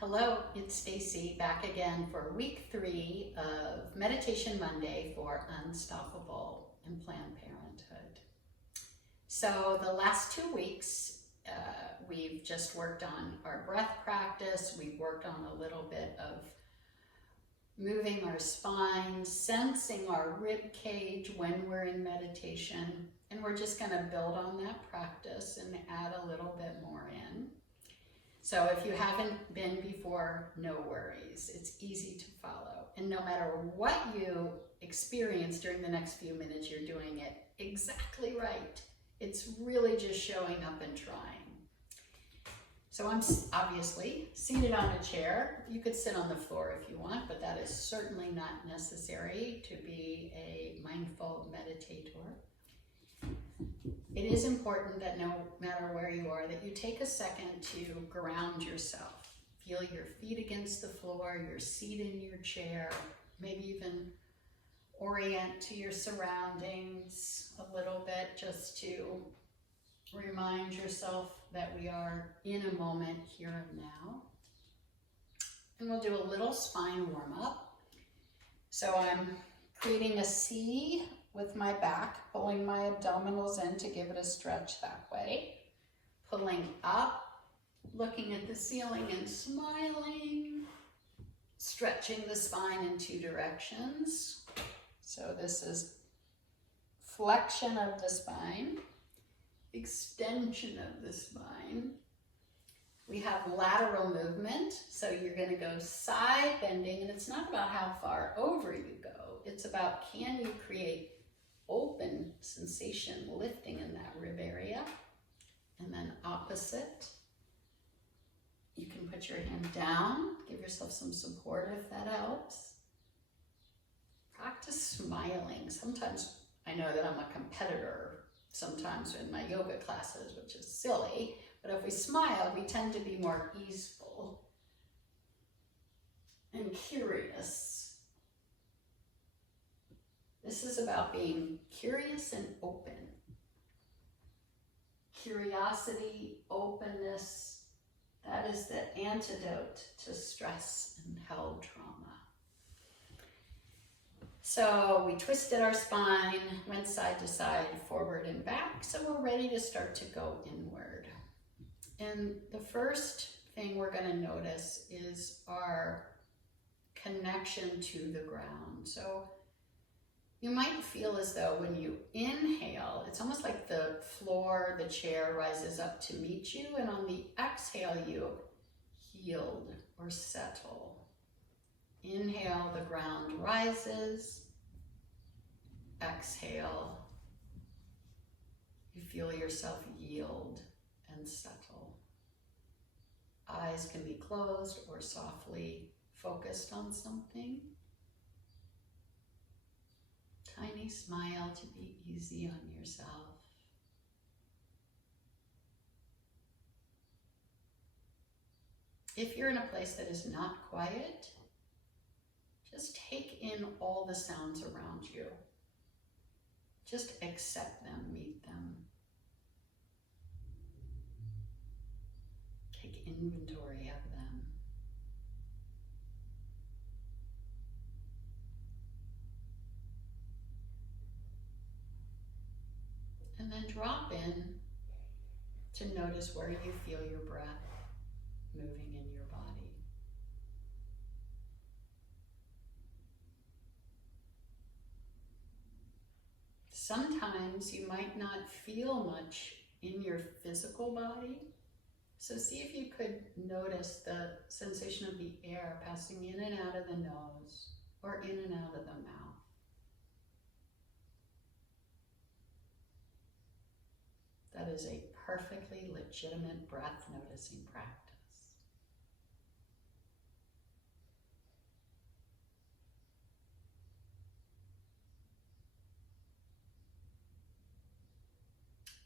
Hello, it's Stacy back again for week 3 of Meditation Monday for Unstoppable and Planned Parenthood. So the last 2 weeks, we've just worked on our breath practice. We've worked on a little bit of moving our spine, sensing our rib cage when we're in meditation. And we're just going to build on that practice and add a little bit more in. So if you haven't been before, no worries. It's easy to follow. And no matter what you experience during the next few minutes, you're doing it exactly right. It's really just showing up and trying. So I'm obviously seated on a chair. You could sit on the floor if you want, but that is certainly not necessary to be a mindful meditator. It is important that no matter where you are, that you take a second to ground yourself. Feel your feet against the floor, your seat in your chair, maybe even orient to your surroundings a little bit just to remind yourself that we are in a moment here and now. And we'll do a little spine warm up. So I'm creating a C with my back, pulling my abdominals in to give it a stretch that way. Pulling up, looking at the ceiling and smiling. Stretching the spine in 2 directions. So this is flexion of the spine, extension of the spine. We have lateral movement, so you're going to go side bending, and it's not about how far over you go. It's about, can you create open sensation, lifting in that rib area. And then opposite, you can put your hand down, give yourself some support if that helps. Practice smiling. Sometimes I know that I'm a competitor sometimes in my yoga classes, which is silly, but if we smile, we tend to be more easeful and curious. This is about being curious and open. Curiosity, openness, that is the antidote to stress and held trauma. So we twisted our spine, went side to side, forward and back, so we're ready to start to go inward. And the first thing we're going to notice is our connection to the ground. So you might feel as though when you inhale, it's almost like the floor, the chair rises up to meet you, and on the exhale, you yield or settle. Inhale, the ground rises. Exhale, you feel yourself yield and settle. Eyes can be closed or softly focused on something. Tiny smile to be easy on yourself. If you're in a place that is not quiet, just take in all the sounds around you. Just accept them, meet them. Take inventory of them. And then drop in to notice where you feel your breath moving in your body. Sometimes you might not feel much in your physical body, so see if you could notice the sensation of the air passing in and out of the nose or in and out of the mouth. That is a perfectly legitimate breath noticing practice.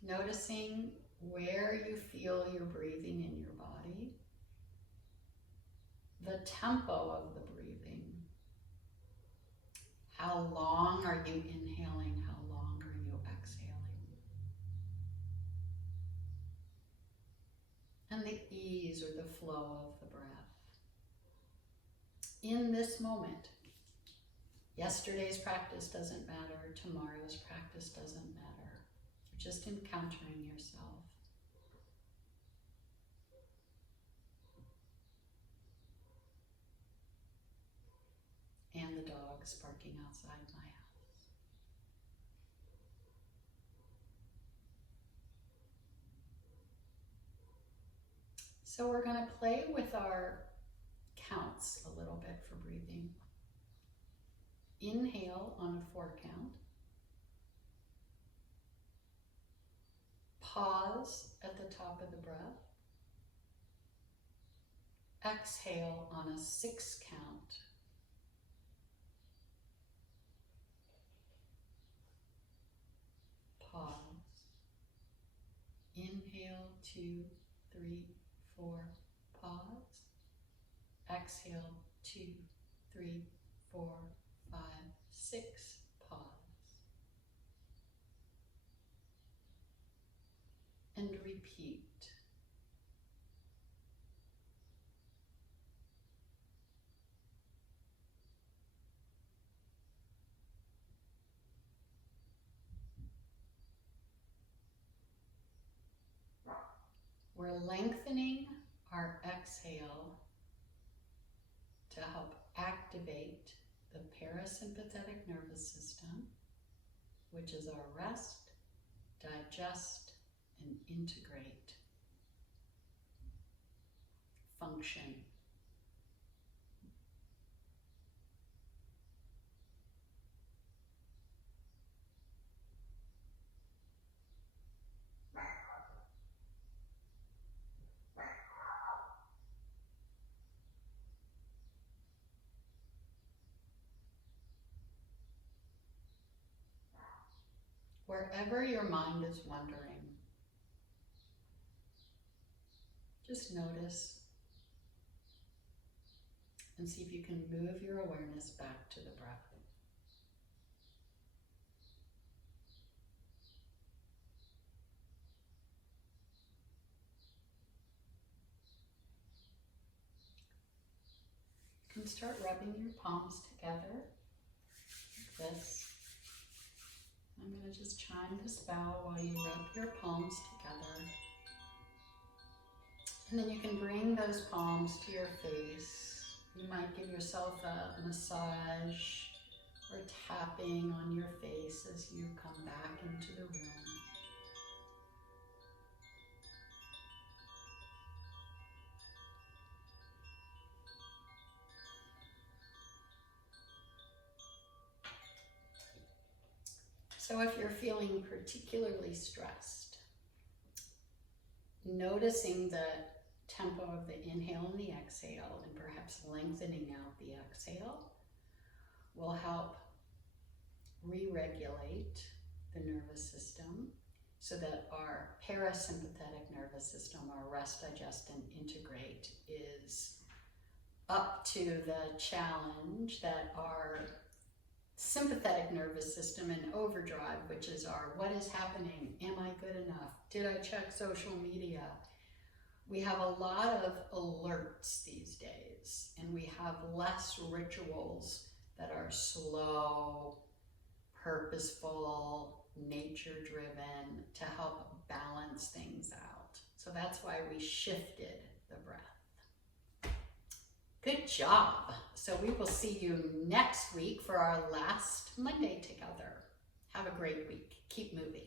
Noticing where you feel your breathing in your body, the tempo of the breathing. How long are you inhaling? How long are you exhaling? And the ease or the flow of the breath. in this moment. Yesterday's practice doesn't matter. Tomorrow's practice doesn't matter. You're just encountering yourself. And the dogs barking outside my house. So we're going to play with our counts a little bit for breathing. Inhale on a 4 count. Pause at the top of the breath. Exhale on a 6 count. Pause. Inhale, 2, 3, 4, pause. Exhale, 2, 3, 4, 5, 6, pause. And repeat. We're lengthening our exhale to help activate the parasympathetic nervous system, which is our rest, digest, and integrate function. Wherever your mind is wandering, just notice and see if you can move your awareness back to the breath. You can start rubbing your palms together like this. I'm going to just chime this bell while you rub your palms together. And then you can bring those palms to your face. You might give yourself a massage or tapping on your face as you come back into the room. So if you're feeling particularly stressed, noticing the tempo of the inhale and the exhale, and perhaps lengthening out the exhale, will help re-regulate the nervous system so that our parasympathetic nervous system, our rest, digest, and integrate, is up to the challenge that our sympathetic nervous system in overdrive, which is our what is happening, am I good enough, did I check social media? We have a lot of alerts these days, and we have less rituals that are slow, purposeful, nature-driven to help balance things out. So that's why we shifted the breath. Good job. So we will see you next week for our last Monday together. Have a great week. Keep moving.